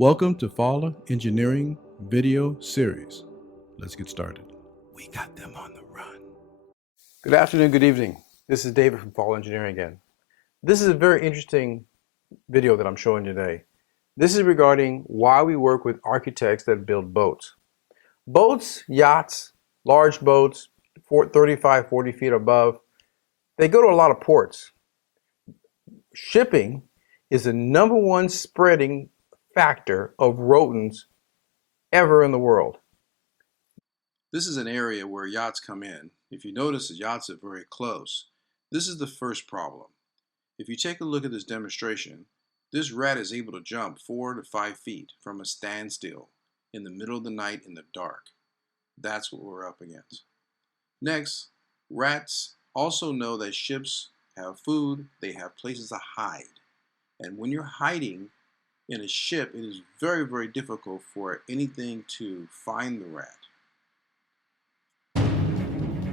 Welcome to Falle Engineering video series. Let's get started. We got them on the run. Good afternoon, good evening. This is David from Falle Engineering again. This is a very interesting video that I'm showing today. This is regarding why we work with architects that build boats. Boats, yachts, large boats, 35, 40 feet above, they go to a lot of ports. Shipping is the #1 spreading factor of rodents ever in the world. This is an area where yachts come in. If you notice, the yachts are very close. This is the first problem. If you take a look at this demonstration, this rat is able to jump 4 to 5 feet from a standstill in the middle of the night in the dark. That's what we're up against. Next, rats also know that ships have food, they have places to hide. And when you're hiding in a ship, it is very, very difficult for anything to find the rat.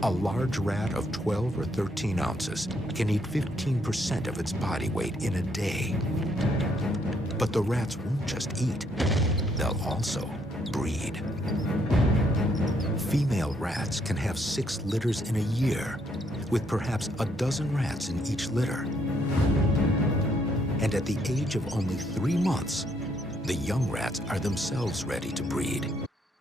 A large rat of 12 or 13 ounces can eat 15% of its body weight in a day. But the rats won't just eat, they'll also breed. Female rats can have 6 litters in a year, with perhaps a dozen rats in each litter. And at the age of only 3 months, the young rats are themselves ready to breed.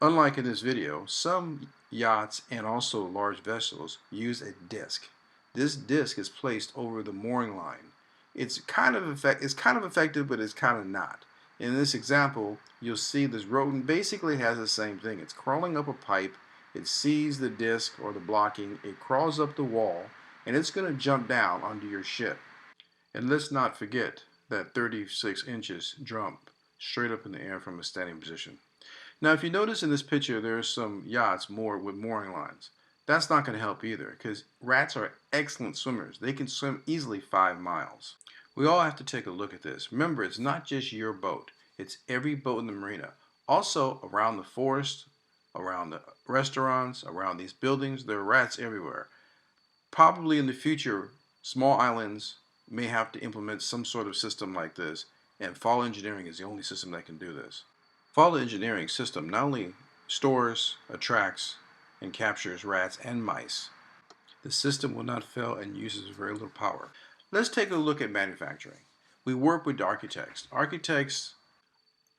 Unlike in this video, some yachts and also large vessels use a disc. This disc is placed over the mooring line. It's kind of effective, but it's kind of not. In this example, you'll see this rodent basically has the same thing. It's crawling up a pipe, it sees the disc or the blocking, it crawls up the wall, and it's going to jump down onto your ship. And let's not forget that 36 inches jump straight up in the air from a standing position. Now, if you notice in this picture, there are some yachts moored with mooring lines. That's not going to help either, because rats are excellent swimmers. They can swim easily 5 miles. We all have to take a look at this. Remember, it's not just your boat. It's every boat in the marina. Also, around the forest, around the restaurants, around these buildings, there are rats everywhere. Probably in the future, small islands may have to implement some sort of system like this, and Falle Engineering is the only system that can do this. Falle Engineering system not only stores, attracts, and captures rats and mice. The system will not fail and uses very little power. Let's take a look at manufacturing. We work with architects.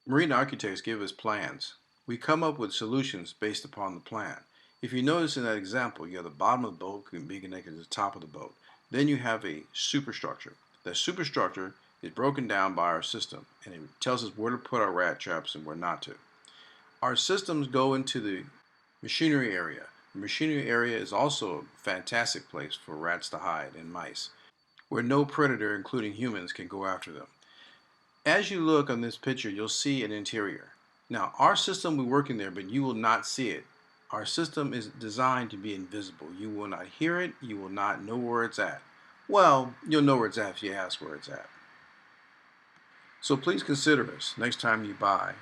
Marine architects give us plans. We come up with solutions based upon the plan. If you notice in that example, you have the bottom of the boat can be connected to the top of the boat. Then you have a superstructure. That superstructure is broken down by our system, and it tells us where to put our rat traps and where not to. Our systems go into the machinery area. The machinery area is also a fantastic place for rats to hide and mice, where no predator, including humans, can go after them. As you look on this picture, you'll see an interior. Now, our system will work in there, but you will not see it. Our system is designed to be invisible. You will not hear it. You will not know where it's at. Well, you'll know where it's at if you ask where it's at. So please consider us next time you buy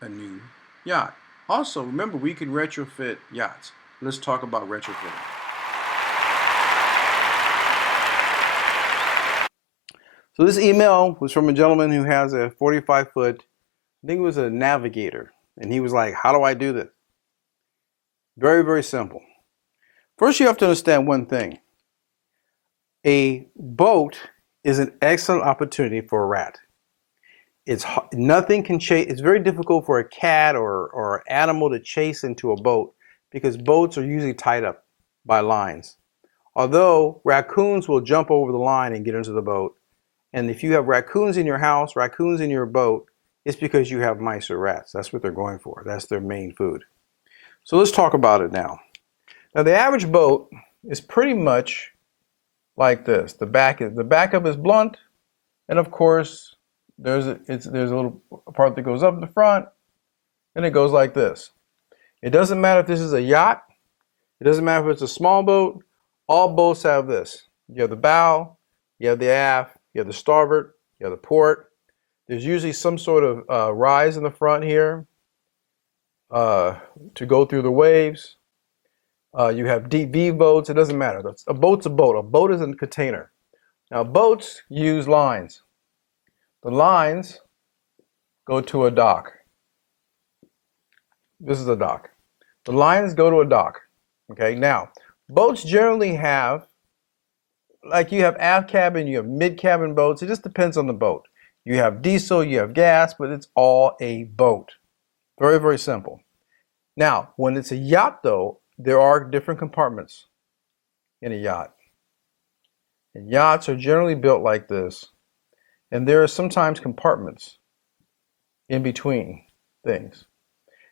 a new yacht. Also, remember, we can retrofit yachts. Let's talk about retrofitting. So this email was from a gentleman who has a 45-foot, I think it was a Navigator. And he was like, how do I do this? Very, very simple. First, you have to understand one thing. A boat is an excellent opportunity for a rat. Nothing can chase. It's very difficult for a cat or an animal to chase into a boat because boats are usually tied up by lines. Although raccoons will jump over the line and get into the boat. And if you have raccoons in your house, raccoons in your boat, it's because you have mice or rats. That's what they're going for. That's their main food. So let's talk about it now. Now the average boat is pretty much like this. The backup is blunt, and of course there's a little part that goes up in the front, and it goes like this. It doesn't matter if this is a yacht. It doesn't matter if it's a small boat. All boats have this. You have the bow, you have the aft, you have the starboard, you have the port. There's usually some sort of rise in the front here to go through the waves. You have deep V boats. It doesn't matter. A boat's a boat. A boat is a container. Now boats use lines. The lines go to a dock. This is a dock. The lines go to a dock. Okay, now boats generally have, like you have aft cabin, you have mid cabin boats. It just depends on the boat. You have diesel, you have gas, but it's all a boat. Very, very simple. Now, when it's a yacht though, there are different compartments in a yacht. And yachts are generally built like this. And there are sometimes compartments in between things.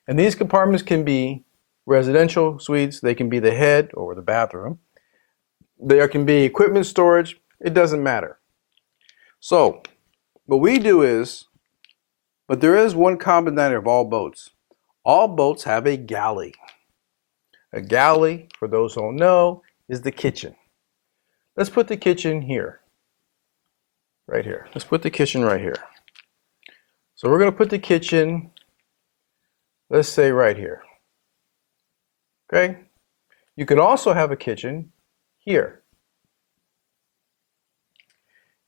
And these compartments can be residential suites, they can be the head or the bathroom. There can be equipment storage, it doesn't matter. So, what we do is, but there is one common denominator of all boats. All boats have a galley. A galley, for those who don't know, is the kitchen. Let's put the kitchen here. Right here. Let's put the kitchen right here. So we're going to put the kitchen, let's say right here. Okay? You could also have a kitchen here.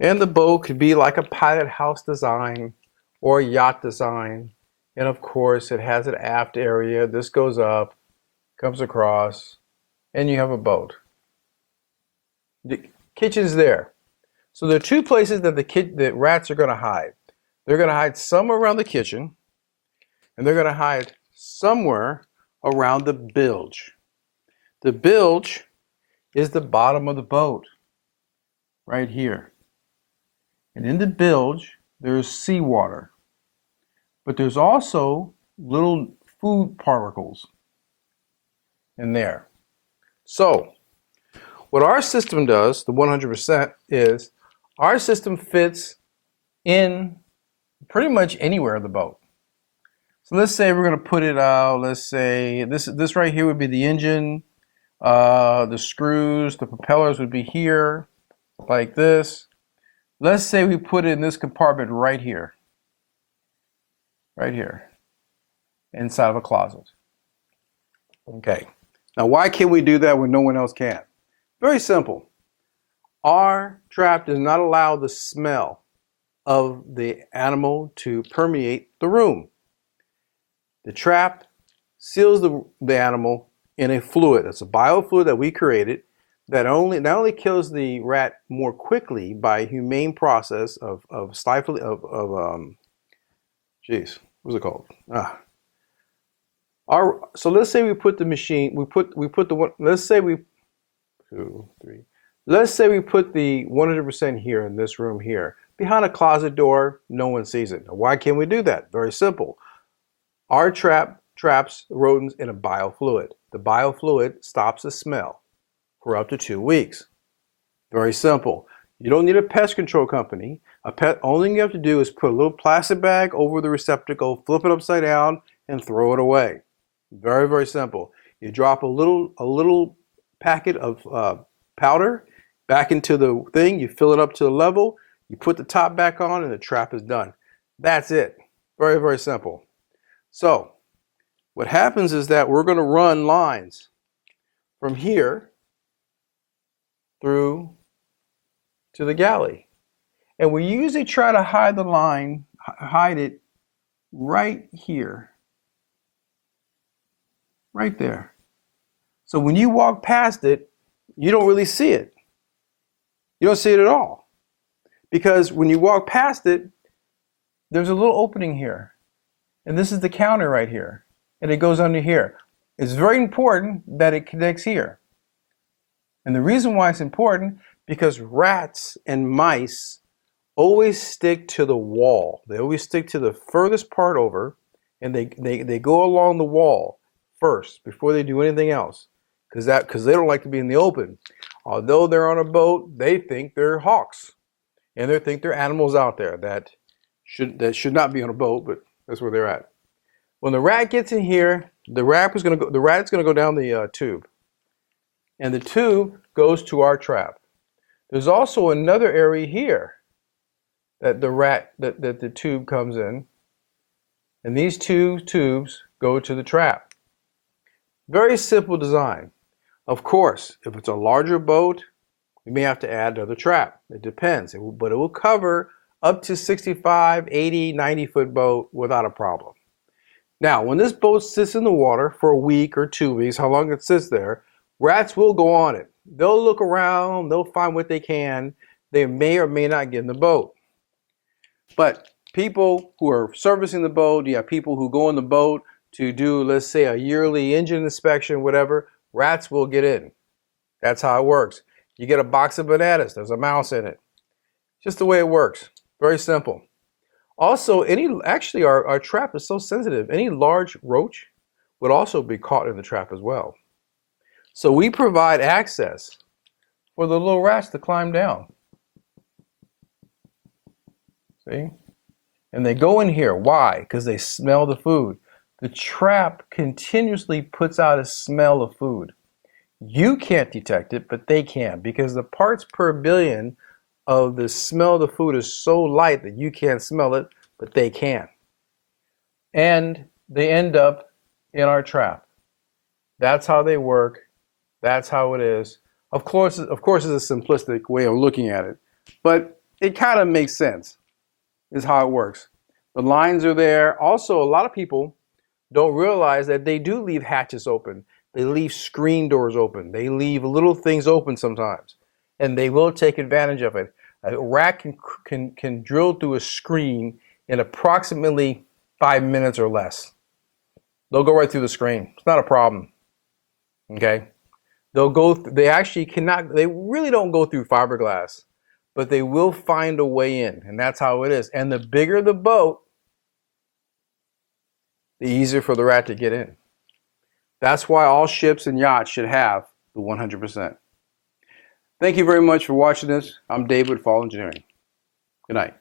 And the boat could be like a pilot house design or a yacht design. And of course, it has an aft area. This goes up, comes across, and you have a boat. The kitchen's there. So there are two places that the rats are going to hide. They're going to hide somewhere around the kitchen, and they're going to hide somewhere around the bilge. The bilge is the bottom of the boat, right here. And in the bilge, there's seawater. But there's also little food particles in there. So, what our system does, the 100%, is our system fits in pretty much anywhere in the boat. So let's say we're going to put it out, let's say this right here would be the engine, the screws, the propellers would be here, like this. Let's say we put it in this compartment right here, inside of a closet. Okay, now why can't we do that when no one else can? Very simple. Our trap does not allow the smell of the animal to permeate the room. The trap seals the animal in a fluid. It's a biofluid that we created that not only kills the rat more quickly by a humane process of stifling what's it called? So let's say we put the machine, let's say we put the 100% here in this room here. Behind a closet door, no one sees it. Now, why can't we do that? Very simple. Our traps rodents in a biofluid. The biofluid stops the smell for up to 2 weeks. Very simple. You don't need a pest control company. Only thing you have to do is put a little plastic bag over the receptacle, flip it upside down, and throw it away. Very, very simple. You drop a little packet of powder back into the thing, you fill it up to the level, you put the top back on, and the trap is done. That's it. Very, very simple. So what happens is that we're going to run lines from here through to the galley. And we usually try to hide the line, hide it right here. Right there. So when you walk past it, you don't really see it. You don't see it at all. Because when you walk past it, there's a little opening here. And this is the counter right here. And it goes under here. It's very important that it connects here. And the reason why it's important, because rats and mice always stick to the wall. They always stick to the furthest part over, and they go along the wall first before they do anything else, because they don't like to be in the open. Although they're on a boat, they think they're hawks, and they think they're animals out there that should not be on a boat, but that's where they're at. When the rat gets in here, the rat's going to go down the tube, and the tube goes to our trap. There's also another area here that the tube comes in, and these two tubes go to the trap. Very simple design. Of course, if it's a larger boat, we may have to add another trap. It depends, but it will cover up to 65, 80, 90-foot boat without a problem. Now, when this boat sits in the water for a week or 2 weeks, how long it sits there, rats will go on it. They'll look around, they'll find what they can. They may or may not get in the boat. But people who are servicing the boat, you have people who go in the boat to do, let's say, a yearly engine inspection, whatever, rats will get in. That's how it works. You get a box of bananas, there's a mouse in it. Just the way it works. Very simple. Also, actually our trap is so sensitive, any large roach would also be caught in the trap as well. So we provide access for the little rats to climb down. See? And they go in here. Why? Because they smell the food. The trap continuously puts out a smell of food. You can't detect it, but they can, because the parts per billion of the smell of the food is so light that you can't smell it, but they can. And they end up in our trap. That's how they work. That's how it is. Of course, it's a simplistic way of looking at it, but it kind of makes sense, is how it works. The lines are there. Also, a lot of people don't realize that they do leave hatches open. They leave screen doors open. They leave little things open sometimes, and they will take advantage of it. A rat can drill through a screen in approximately 5 minutes or less. They'll go right through the screen. It's not a problem. Okay? They actually cannot, they really don't go through fiberglass, but they will find a way in, and that's how it is. And the bigger the boat, the easier for the rat to get in. That's why all ships and yachts should have the 100%. Thank you very much for watching this. I'm Dave with Falle Engineering. Good night.